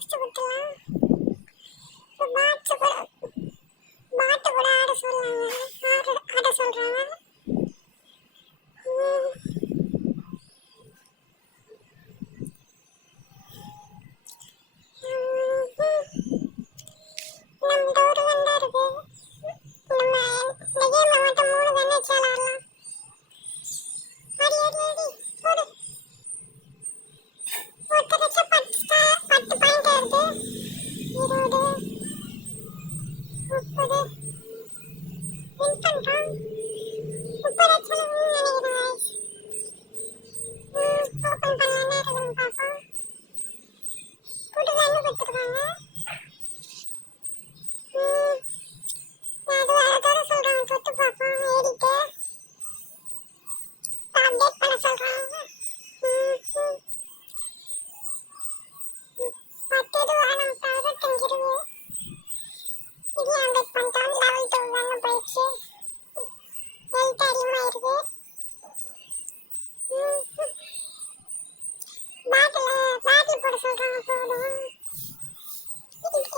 Next கொடுத்துலாம். இப்போ பாட்டு கூட ஆட சொல்றாங்க. ஆட சொல்றாங்க. நம்ம ஒரு வண்டா இருக்கு. நம்ம இந்த கேம்ல மட்டும் 3 கண்ணு வச்சாலாம். அடி அடி அடி போடு. ஒருத்தர் வச்சா 10 பாயிண்ட் ஆகுது. 20 30 வின் பண்றோம். 30 வச்சாலும் நினைக்கிறேன். ஓப்பன் பண்ணலாம் இருக்குன்னு பார்ப்போம். புது கண்ணு கொடுத்துருக்காங்க. அது வரதோட சொல்றாங்க. தொட்டு பார்ப்போம். ஏறிட்டு அப்டேட் பண்ண சொல்றாங்க. 10 இது வாரம் 25 ரூபா. இது அப்டேட் பண்ணிட்டோம். லெவல் 2 தாங்க போயிடுச்சு. ஹெல்த் அதிகமாக இருக்கு. பாட்டில் போட சொல்றாங்க. போடுவோம்.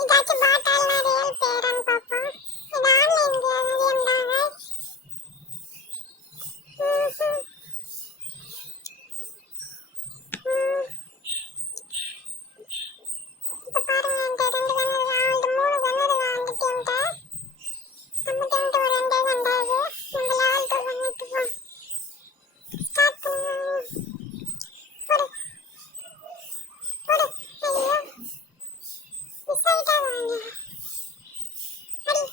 இதாச்சும் பாட்டால்னா ரியல் பேரான்னு பார்ப்போம். இது ஆன்லைன் கேம் தாங்க. இப்போ பாருங்க, என்கிட்ட 2 கண்ணு இருக்கு. அவன்கிட்ட 3 கண்ணு இருக்கு. அந்த டீம்கிட்ட நம்ம டீம்கிட்ட ஒரு 2 கண்ணு இருக்கு. நம்ம லெவல் 2 பண்ணிட்டுப்போம். ஸ்டார்ட் பண்ணுவோம். போடு போடு. ஐயோ மிஸ் ஆகிட்டாங்க. அடி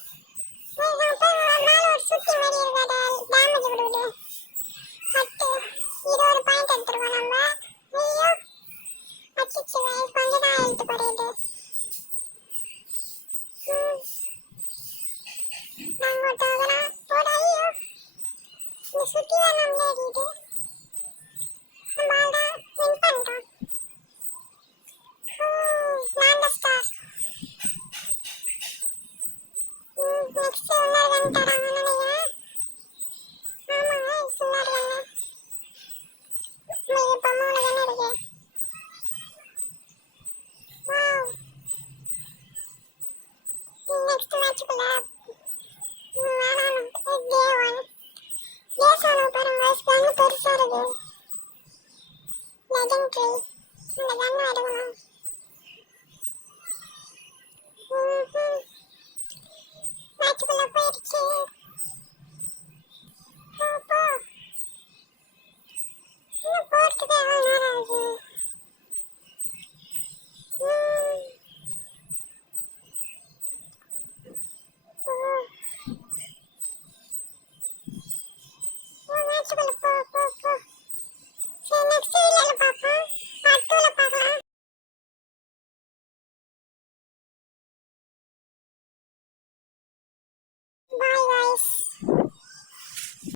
மேலே ஒரு சுத்தி மாதிரி இருக்காத டேமேஜ் கொடுக்குது. 10 20 பாயிண்ட் எடுத்துருவோம் நம்ம. ஐயோ அச்சிச்சு கொஞ்சம் தான் ஹெல்த் குறையுது. நாங்கள் போகிறோம். போட. ஐயோ இந்த சுற்றி வேணாம்.